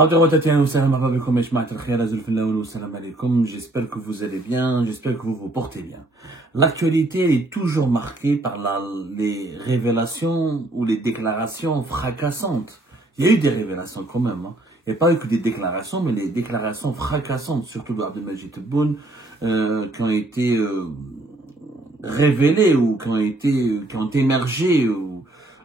J'espère que vous allez bien, j'espère que vous vous portez bien. L'actualité est toujours marquée par les révélations ou les déclarations fracassantes. Il y a eu des révélations quand même. Il n'y a pas eu que des déclarations, mais les déclarations fracassantes, surtout d'Abdelmajid Tebboune, qui ont été révélées ou qui ont émergé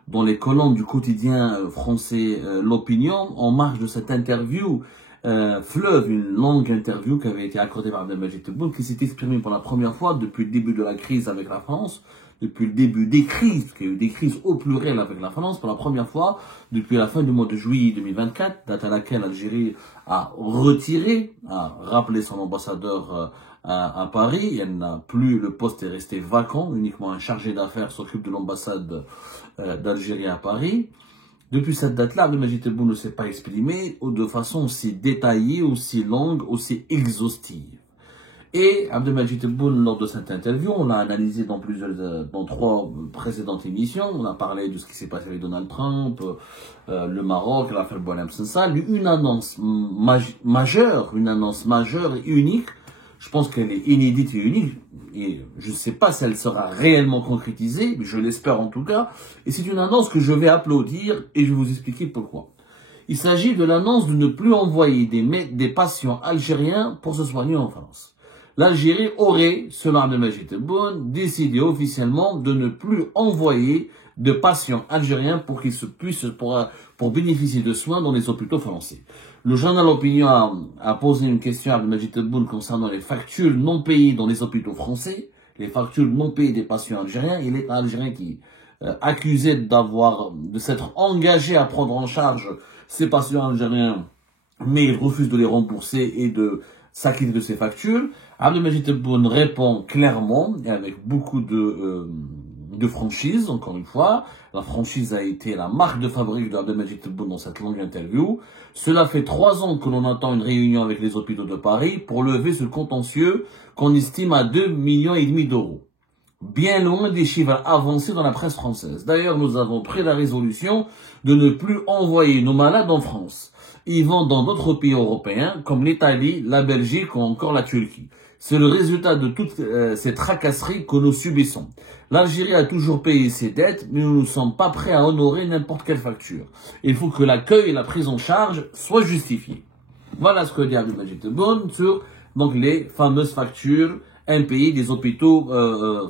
dans les colonnes du quotidien français L'Opinion, en marge de cette interview fleuve, une longue interview qui avait été accordée par Abdelmajid Tebboune, qui s'est exprimé pour la première fois depuis le début de la crise avec la France, depuis le début des crises, parce qu'il y a eu des crises au pluriel avec la France, pour la première fois depuis la fin du mois de juillet 2024, date à laquelle l'Algérie a rappelé son ambassadeur à Paris. Elle n'a plus, le poste est resté vacant, uniquement un chargé d'affaires s'occupe de l'ambassade d'Algérie à Paris. Depuis cette date-là, Abdelmajid Tebboune ne s'est pas exprimé de façon aussi détaillée, aussi longue, aussi exhaustive. Et Abdelmajid Tebboune, lors de cette interview, on l'a analysé dans trois précédentes émissions. On a parlé de ce qui s'est passé avec Donald Trump, le Maroc, l'affaire Boualem Sansal. Une annonce majeure et unique. Je pense qu'elle est inédite et unique. Et je ne sais pas si elle sera réellement concrétisée, mais je l'espère en tout cas. Et c'est une annonce que je vais applaudir et je vais vous expliquer pourquoi. Il s'agit de l'annonce de ne plus envoyer des patients algériens pour se soigner en France. L'Algérie aurait, selon Abdelmajid Tebboune, décidé officiellement de ne plus envoyer de patients algériens pour qu'ils puissent bénéficier de soins dans les hôpitaux français. Le journal L'Opinion a posé une question à Abdelmajid Tebboune concernant les factures non payées dans les hôpitaux français, les factures non payées des patients algériens. Il est un Algérien qui accusé de s'être engagé à prendre en charge ces patients algériens, mais il refuse de les rembourser et de s'acquitter de ces factures. Abdelmajid Tebboune répond clairement et avec beaucoup de franchise, encore une fois. La franchise a été la marque de fabrique d'Abdelmajid Tebboune dans cette longue interview. Cela fait 3 ans que l'on attend une réunion avec les hôpitaux de Paris pour lever ce contentieux qu'on estime à 2,5 millions d'euros. Bien loin des chiffres avancés dans la presse française. D'ailleurs, nous avons pris la résolution de ne plus envoyer nos malades en France. Ils vont dans d'autres pays européens, comme l'Italie, la Belgique ou encore la Turquie. C'est le résultat de toutes ces tracasseries que nous subissons. L'Algérie a toujours payé ses dettes, mais nous ne sommes pas prêts à honorer n'importe quelle facture. Il faut que l'accueil et la prise en charge soient justifiés. Voilà ce que dit Abdelmajid Tebboune sur donc, les fameuses factures impayées des hôpitaux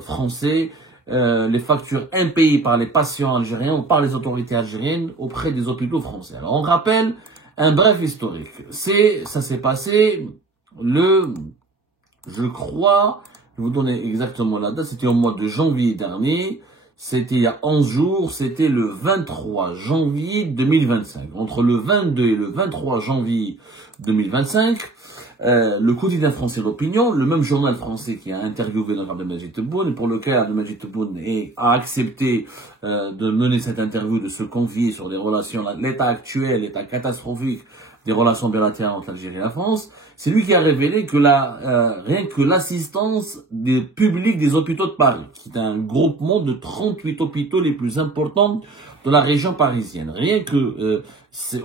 français, les factures impayées par les patients algériens ou par les autorités algériennes auprès des hôpitaux français. Alors, on rappelle un bref historique. Ça s'est passé je crois, je vais vous donner exactement la date, c'était au mois de janvier dernier, c'était il y a 11 jours, c'était le 23 janvier 2025. Entre le 22 et le 23 janvier 2025, le quotidien français L'Opinion, le même journal français qui a interviewé Abdelmajid Tebboune, pour lequel Abdelmajid Tebboune a accepté de mener cette interview, de se confier sur les relations, l'état actuel, l'état catastrophique des relations bilatérales entre l'Algérie et la France. C'est lui qui a révélé que rien que l'assistance des publics des hôpitaux de Paris, qui est un groupement de 38 hôpitaux les plus importants de la région parisienne. Rien que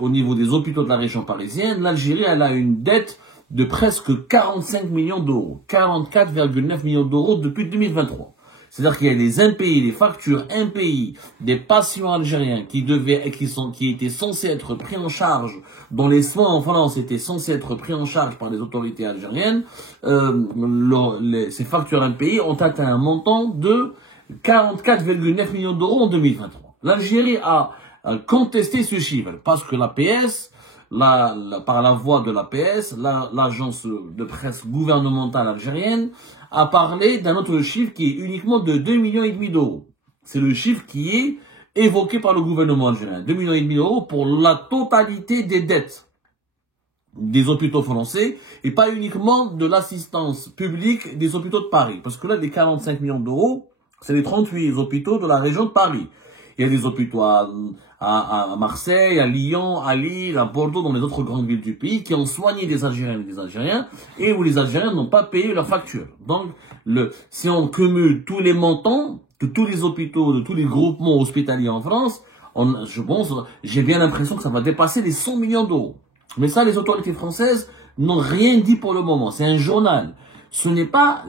au niveau des hôpitaux de la région parisienne, l'Algérie elle a une dette de presque 45 millions d'euros, 44,9 millions d'euros depuis 2023. C'est-à-dire qu'il y a les impayés, les factures impayées des patients algériens qui étaient censés être pris en charge, dont les soins en France étaient censés être pris en charge par les autorités algériennes. Ces factures impayées ont atteint un montant de 44,9 millions d'euros en 2023. L'Algérie a contesté ce chiffre parce que l'APS, par la voix de l'APS, l'agence de presse gouvernementale algérienne, a parlé d'un autre chiffre qui est uniquement de 2,5 millions d'euros. C'est le chiffre qui est évoqué par le gouvernement algérien. 2,5 millions d'euros pour la totalité des dettes des hôpitaux français et pas uniquement de l'assistance publique des hôpitaux de Paris. Parce que là, les 45 millions d'euros, c'est les 38 hôpitaux de la région de Paris. Il y a des hôpitaux à Marseille, à Lyon, à Lille, à Bordeaux, dans les autres grandes villes du pays, qui ont soigné des Algériennes et des Algériens, et où les Algériens n'ont pas payé leurs factures. Donc, si on cumule tous les montants de tous les hôpitaux, de tous les groupements hospitaliers en France, j'ai bien l'impression que ça va dépasser les 100 millions d'euros. Mais ça, les autorités françaises n'ont rien dit pour le moment. C'est un journal. Ce n'est pas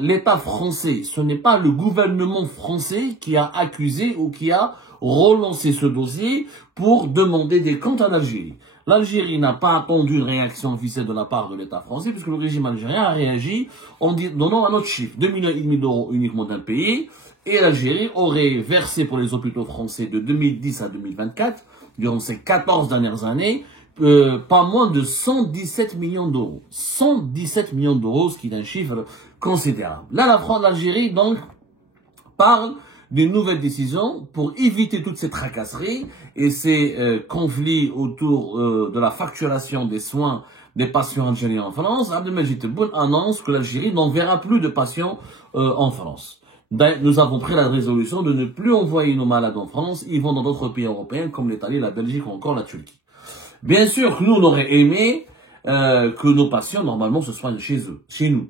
l'État français, ce n'est pas le gouvernement français qui a accusé ou qui a relancé ce dossier pour demander des comptes à l'Algérie. L'Algérie n'a pas attendu une réaction officielle de la part de l'État français, puisque le régime algérien a réagi en donnant un autre chiffre, 2,5 millions d'euros uniquement d'un pays, et l'Algérie aurait versé pour les hôpitaux français de 2010 à 2024, durant ces 14 dernières années, pas moins de 117 millions d'euros. 117 millions d'euros, ce qui est un chiffre considérable. Là, l'Algérie, donc, parle d'une nouvelle décision pour éviter toutes ces tracasseries et ces conflits autour de la facturation des soins des patients algériens en France. Abdelmajid Tebboune annonce que l'Algérie n'enverra plus de patients en France. Nous avons pris la résolution de ne plus envoyer nos malades en France. Ils vont dans d'autres pays européens comme l'Italie, la Belgique ou encore la Turquie. Bien sûr que nous, on aurait aimé que nos patients, normalement, se soignent chez eux, chez nous.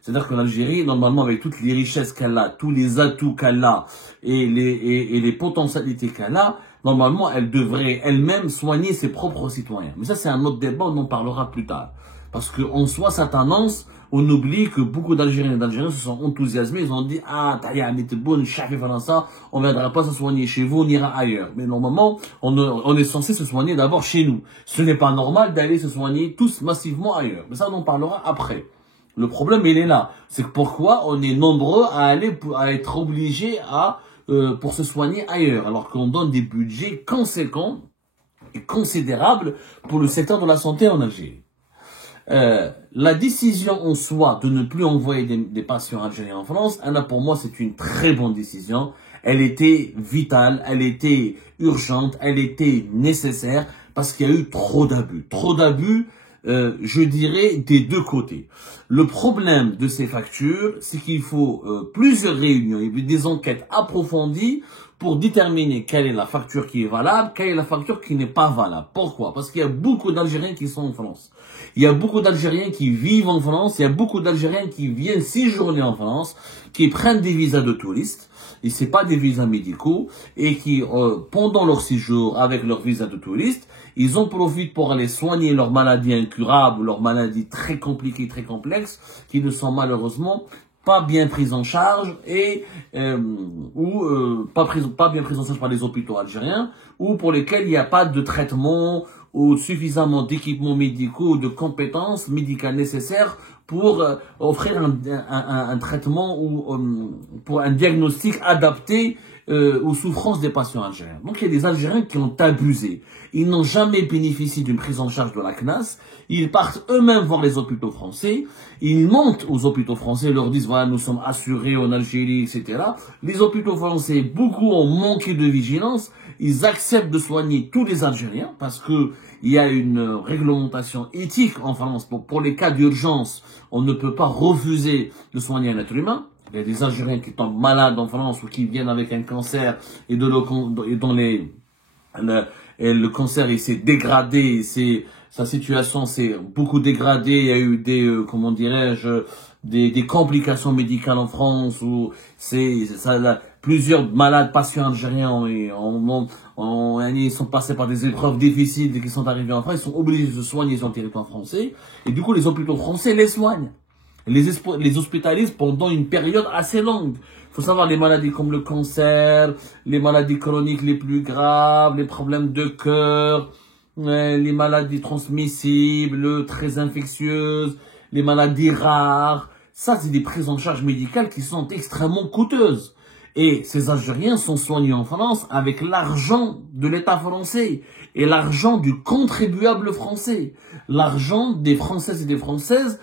C'est-à-dire que l'Algérie, normalement, avec toutes les richesses qu'elle a, tous les atouts qu'elle a et les potentialités qu'elle a, normalement, elle devrait elle-même soigner ses propres citoyens. Mais ça, c'est un autre débat, on en parlera plus tard. Parce qu'en soi, cette annonce, on oublie que beaucoup d'Algériens et d'Algériens se sont enthousiasmés. Ils ont dit, ah, Taïa, mais t'es bonne, chef et ça, on ne viendra pas se soigner chez vous, on ira ailleurs. Mais normalement, on est censé se soigner d'abord chez nous. Ce n'est pas normal d'aller se soigner tous massivement ailleurs. Mais ça, on en parlera après. Le problème, il est là. C'est que pourquoi on est nombreux à être obligés pour se soigner ailleurs, alors qu'on donne des budgets conséquents et considérables pour le secteur de la santé en Algérie. La décision en soi de ne plus envoyer des patients algériens en France, pour moi, c'est une très bonne décision. Elle était vitale, elle était urgente, elle était nécessaire parce qu'il y a eu trop d'abus. Trop d'abus, je dirais, des deux côtés. Le problème de ces factures, c'est qu'il faut plusieurs réunions et des enquêtes approfondies pour déterminer quelle est la facture qui est valable, quelle est la facture qui n'est pas valable. Pourquoi? Parce qu'il y a beaucoup d'Algériens qui sont en France. Il y a beaucoup d'Algériens qui vivent en France. Il y a beaucoup d'Algériens qui viennent séjourner en France, qui prennent des visas de touristes. Et c'est pas des visas médicaux. Et qui, pendant leur séjour avec leur visa de touriste, ils en profitent pour aller soigner leurs maladies incurables, leurs maladies très compliquées, très complexes, qui ne sont malheureusement pas bien prises en charge pas bien prises en charge par les hôpitaux algériens, ou pour lesquels il n'y a pas de traitement ou suffisamment d'équipements médicaux ou de compétences médicales nécessaires pour offrir un traitement ou pour un diagnostic adapté aux souffrances des patients algériens. Donc il y a des Algériens qui ont abusé. Ils n'ont jamais bénéficié d'une prise en charge de la CNAS. Ils partent eux-mêmes voir les hôpitaux français. Ils montent aux hôpitaux français, leur disent voilà, nous sommes assurés en Algérie, etc. Les hôpitaux français, beaucoup ont manqué de vigilance. Ils acceptent de soigner tous les Algériens parce que il y a une réglementation éthique en France. Pour les cas d'urgence, on ne peut pas refuser de soigner un être humain. Il y a des Algériens qui tombent malades en France ou qui viennent avec un cancer et dont le cancer s'est dégradé, sa situation s'est beaucoup dégradée. Il y a eu des complications médicales en France où plusieurs malades patients algériens ils sont passés par des épreuves difficiles et qui sont arrivés en France. Ils sont obligés de se soigner sur le territoire français et du coup les hôpitaux français les soignent. Les hospitalisent pendant une période assez longue. Il faut savoir les maladies comme le cancer, les maladies chroniques les plus graves, les problèmes de cœur, les maladies transmissibles, très infectieuses, les maladies rares. Ça, c'est des prises en charge médicales qui sont extrêmement coûteuses. Et ces Algériens sont soignés en France avec l'argent de l'État français et l'argent du contribuable français, l'argent des Françaises et des Françaises,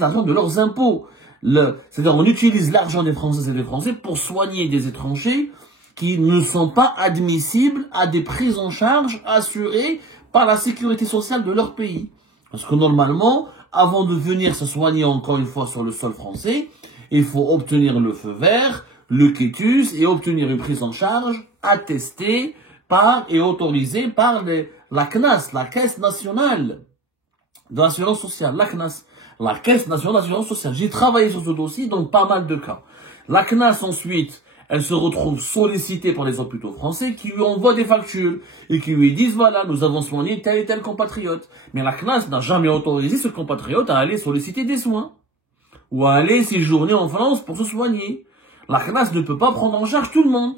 l'argent de leurs impôts. C'est-à-dire on utilise l'argent des Françaises et des Français pour soigner des étrangers qui ne sont pas admissibles à des prises en charge assurées par la sécurité sociale de leur pays. Parce que normalement, avant de venir se soigner encore une fois sur le sol français, il faut obtenir le feu vert, le quitus et obtenir une prise en charge attestée et autorisée par la CNAS, la Caisse nationale de l'assurance sociale, la CNAS, la Caisse nationale d'assurance sociale. J'ai travaillé sur ce dossier dans pas mal de cas. La CNAS ensuite, elle se retrouve sollicitée par les hôpitaux français qui lui envoient des factures et qui lui disent voilà, nous avons soigné tel et tel compatriote. Mais la CNAS n'a jamais autorisé ce compatriote à aller solliciter des soins ou à aller séjourner en France pour se soigner. La CNAS ne peut pas prendre en charge tout le monde.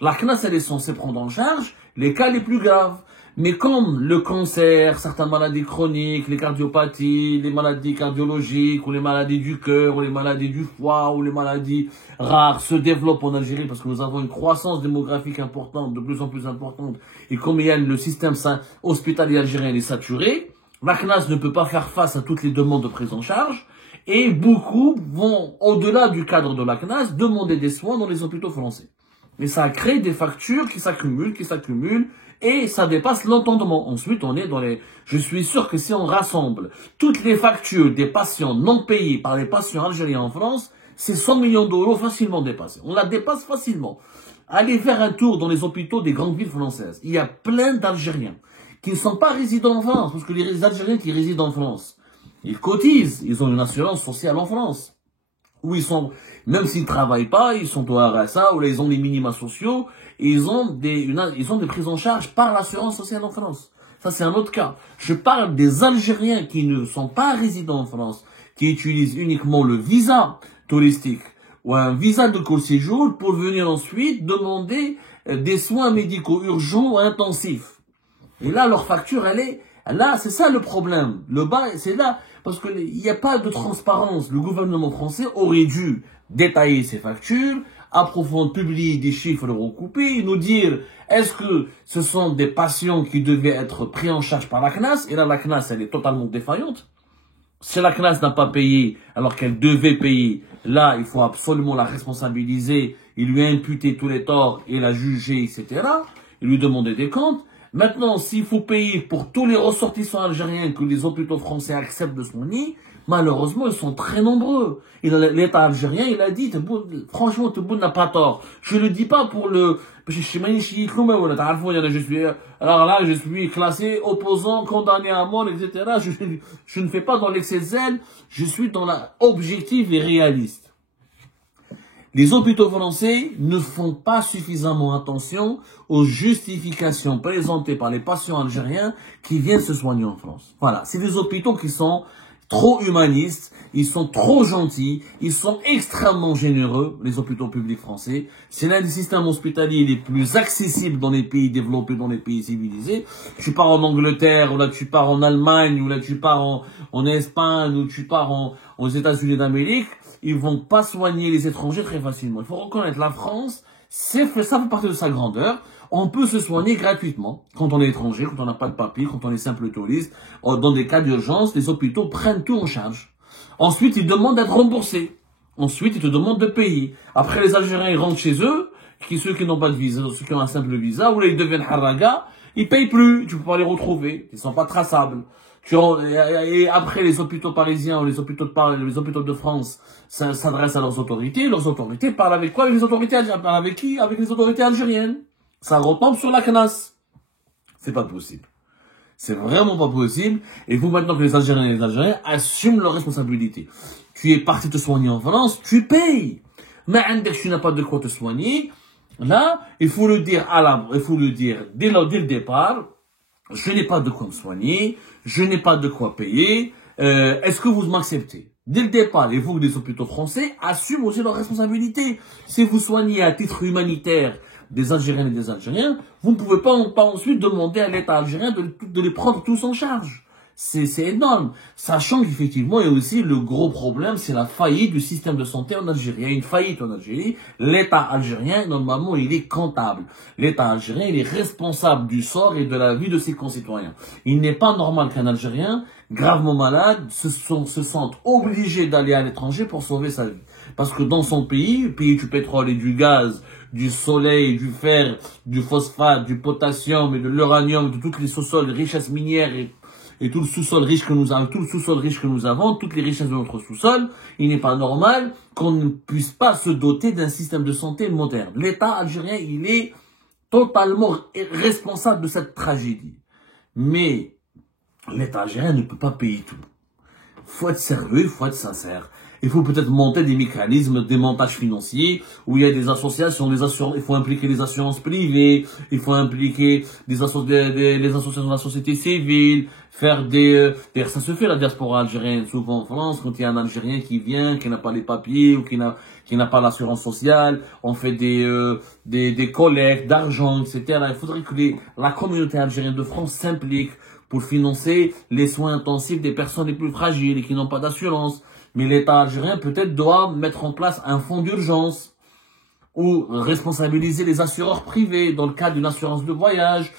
La CNAS, elle est censée prendre en charge les cas les plus graves. Mais comme le cancer, certaines maladies chroniques, les cardiopathies, les maladies cardiologiques, ou les maladies du cœur, ou les maladies du foie, ou les maladies rares se développent en Algérie parce que nous avons une croissance démographique importante, de plus en plus importante, et comme il y a le système hospitalier algérien est saturé, la CNAS ne peut pas faire face à toutes les demandes de prise en charge, et beaucoup vont, au-delà du cadre de la CNAS, demander des soins dans les hôpitaux français. Mais ça a créé des factures qui s'accumulent, et ça dépasse l'entendement. Ensuite, on est dans les... Je suis sûr que si on rassemble toutes les factures des patients non payés par les patients algériens en France, c'est 100 millions d'euros facilement dépassés. On la dépasse facilement. Allez faire un tour dans les hôpitaux des grandes villes françaises. Il y a plein d'Algériens qui ne sont pas résidents en France, parce que les Algériens qui résident en France, ils cotisent, ils ont une assurance sociale en France. Où ils sont, même s'ils ne travaillent pas, ils sont au RSA, ou là ils ont les minima sociaux, et ils ont des prises en charge par l'assurance sociale en France. Ça, c'est un autre cas. Je parle des Algériens qui ne sont pas résidents en France, qui utilisent uniquement le visa touristique, ou un visa de court séjour pour venir ensuite demander des soins médicaux urgents ou intensifs. Et là, leur facture, elle est, là, c'est ça le problème. Le bas, c'est là. Parce qu'il n'y a pas de transparence. Le gouvernement français aurait dû détailler ses factures, approfondir, publier des chiffres recoupés, nous dire est-ce que ce sont des patients qui devaient être pris en charge par la CNAS, et là la CNAS elle est totalement défaillante. Si la CNAS n'a pas payé alors qu'elle devait payer, là il faut absolument la responsabiliser, il lui imputer tous les torts et la juger, etc. Et lui demander des comptes. Maintenant, s'il faut payer pour tous les ressortissants algériens que les hôpitaux français acceptent de soigner, malheureusement, ils sont très nombreux. Et l'État algérien, il a dit, franchement, Tebboune n'a pas tort. Je ne le dis pas pour le... Alors là, je suis classé opposant, condamné à mort, etc. Je ne fais pas dans l'excès de zèle, je suis dans la objective et réaliste. Les hôpitaux français ne font pas suffisamment attention aux justifications présentées par les patients algériens qui viennent se soigner en France. Voilà, c'est des hôpitaux qui sont trop humanistes, ils sont trop gentils, ils sont extrêmement généreux, les hôpitaux publics français. C'est l'un des systèmes hospitaliers les plus accessibles dans les pays développés, dans les pays civilisés. Tu pars en Angleterre, ou là tu pars en Allemagne, ou là tu pars en Espagne, ou tu pars aux États-Unis d'Amérique, ils vont pas soigner les étrangers très facilement. Il faut reconnaître, la France, ça fait partie de sa grandeur. On peut se soigner gratuitement quand on est étranger, quand on n'a pas de papier, quand on est simple touriste. Dans des cas d'urgence, les hôpitaux prennent tout en charge. Ensuite, ils demandent d'être remboursés. Ensuite, ils te demandent de payer. Après, les Algériens, ils rentrent chez eux, ceux qui n'ont pas de visa, ceux qui ont un simple visa, ou là, ils deviennent haraga, ils payent plus, tu peux pas les retrouver, ils sont pas traçables. Et après, les hôpitaux parisiens ou les hôpitaux de France s'adressent à leurs autorités parlent avec quoi? Avec les autorités algériennes. Parlent avec qui? Avec les autorités algériennes. Ça retombe sur la CNAS. C'est pas possible. C'est vraiment pas possible. Et il faut maintenant que les Algériens et les Algériens assument leurs responsabilités. Tu es parti te soigner en France, tu payes. Mais dès que tu n'as pas de quoi te soigner, là, il faut le dire dès le départ. Je n'ai pas de quoi me soigner, je n'ai pas de quoi payer, est-ce que vous m'acceptez? Dès le départ, et vous, les hôpitaux français, assument aussi leurs responsabilités. Si vous soignez à titre humanitaire des Algériennes et des Algériens, vous ne pouvez pas ensuite demander à l'État algérien de les prendre tous en charge. C'est énorme. Sachant qu'effectivement, il y a aussi le gros problème, c'est la faillite du système de santé en Algérie. Il y a une faillite en Algérie. L'État algérien, normalement, il est comptable. L'État algérien, il est responsable du sort et de la vie de ses concitoyens. Il n'est pas normal qu'un Algérien, gravement malade, se sente obligé d'aller à l'étranger pour sauver sa vie. Parce que dans son pays, pays du pétrole et du gaz, du soleil, du fer, du phosphate, du potassium et de l'uranium, de toutes les sous-sols, richesses minières et tout le sous-sol riche que nous avons, toutes les richesses de notre sous-sol, il n'est pas normal qu'on ne puisse pas se doter d'un système de santé moderne. L'État algérien, il est totalement responsable de cette tragédie. Mais l'État algérien ne peut pas payer tout. Faut être sérieux, faut être sincère. Il faut peut-être monter des mécanismes de montage financier où il y a des associations, des assurances, il faut impliquer les assurances privées, il faut impliquer les associations de la société civile, faire d'ailleurs, ça se fait la diaspora algérienne souvent en France quand il y a un Algérien qui vient, qui n'a pas les papiers ou qui n'a pas l'assurance sociale, on fait des collectes d'argent, etc. Il faudrait que la communauté algérienne de France s'implique pour financer les soins intensifs des personnes les plus fragiles et qui n'ont pas d'assurance. Mais l'État algérien peut-être doit mettre en place un fonds d'urgence ou responsabiliser les assureurs privés dans le cadre d'une assurance de voyage.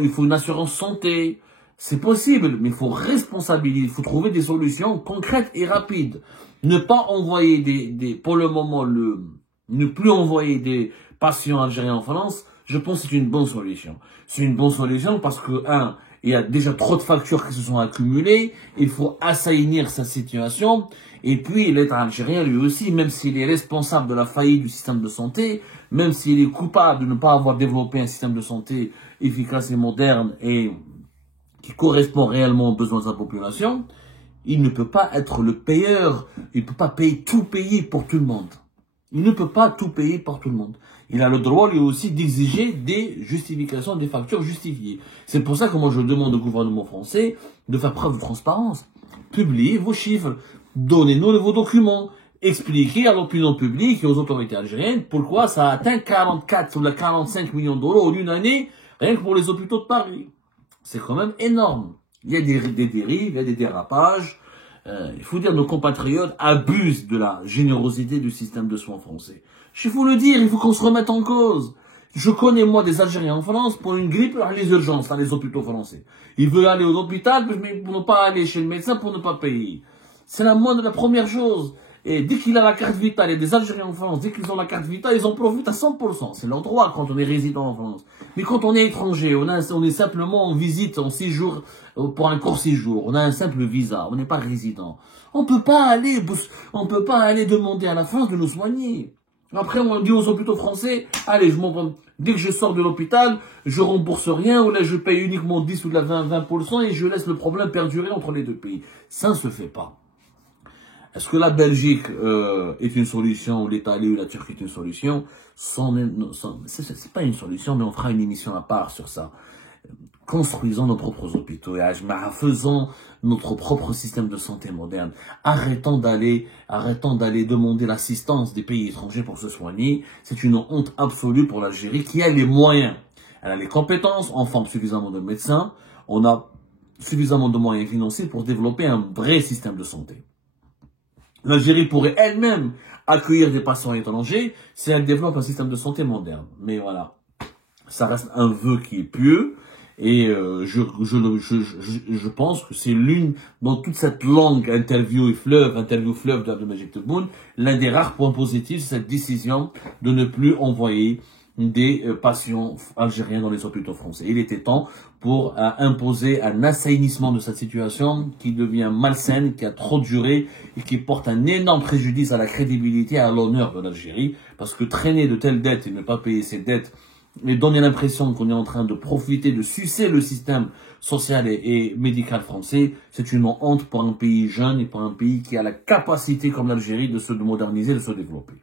Il faut une assurance santé. C'est possible, mais il faut responsabiliser, il faut trouver des solutions concrètes et rapides. Ne pas envoyer pour le moment, ne plus envoyer des patients algériens en France, je pense que c'est une bonne solution. C'est une bonne solution parce que, il y a déjà trop de factures qui se sont accumulées, il faut assainir sa situation, et puis l'État algérien lui aussi, même s'il est responsable de la faillite du système de santé, même s'il est coupable de ne pas avoir développé un système de santé efficace et moderne et qui correspond réellement aux besoins de sa population, il ne peut pas être le payeur, il ne peut pas tout payer pour tout le monde. Il ne peut pas tout payer pour tout le monde. Il a le droit, lui aussi, d'exiger des justifications, des factures justifiées. C'est pour ça que moi, je demande au gouvernement français de faire preuve de transparence. Publiez vos chiffres. Donnez-nous vos documents. Expliquez à l'opinion publique et aux autorités algériennes pourquoi ça a atteint 44 ou 45 millions d'euros en une année, rien que pour les hôpitaux de Paris. C'est quand même énorme. Il y a des dérives, il y a des dérapages. Il faut dire, nos compatriotes abusent de la générosité du système de soins français. Il faut le dire, il faut qu'on se remette en cause. Je connais, moi, des Algériens en France, pour une grippe, les urgences, dans les hôpitaux français. Ils veulent aller au hôpital, mais pour ne pas aller chez le médecin, pour ne pas payer. C'est la première chose. Et dès qu'il a la carte vitale, il y a des Algériens en France, dès qu'ils ont la carte vitale, ils en profitent à 100%. C'est leur droit quand on est résident en France. Mais quand on est étranger, on est simplement en visite, en 6 jours, pour un court séjour. On a un simple visa, on n'est pas résident. On peut pas aller demander à la France de nous soigner. Après, on dit aux hôpitaux français, allez, dès que je sors de l'hôpital, je rembourse rien, ou là, je paye uniquement 10 ou 20% et je laisse le problème perdurer entre les deux pays. Ça ne se fait pas. Est-ce que la Belgique est une solution, ou l'Italie ou la Turquie est une solution? C'est pas une solution, mais on fera une émission à part sur ça. Construisons nos propres hôpitaux et faisons notre propre système de santé moderne. Arrêtons d'aller demander l'assistance des pays étrangers pour se soigner. C'est une honte absolue pour l'Algérie qui a les moyens. Elle a les compétences, on forme suffisamment de médecins, on a suffisamment de moyens financiers pour développer un vrai système de santé. L'Algérie pourrait elle-même accueillir des patients étrangers si elle développe un système de santé moderne. Mais voilà, ça reste un vœu qui est pieux. Et je pense que c'est dans toute cette longue interview fleuve d'Abdelmajid Tebboune, l'un des rares points positifs, c'est cette décision de ne plus envoyer des patients algériens dans les hôpitaux français. Il était temps pour imposer un assainissement de cette situation qui devient malsaine, qui a trop duré et qui porte un énorme préjudice à la crédibilité et à l'honneur de l'Algérie. Parce que traîner de telles dettes et ne pas payer ces dettes et donner l'impression qu'on est en train de profiter, de sucer le système social et médical français, c'est une honte pour un pays jeune et pour un pays qui a la capacité, comme l'Algérie, de se moderniser, de se développer.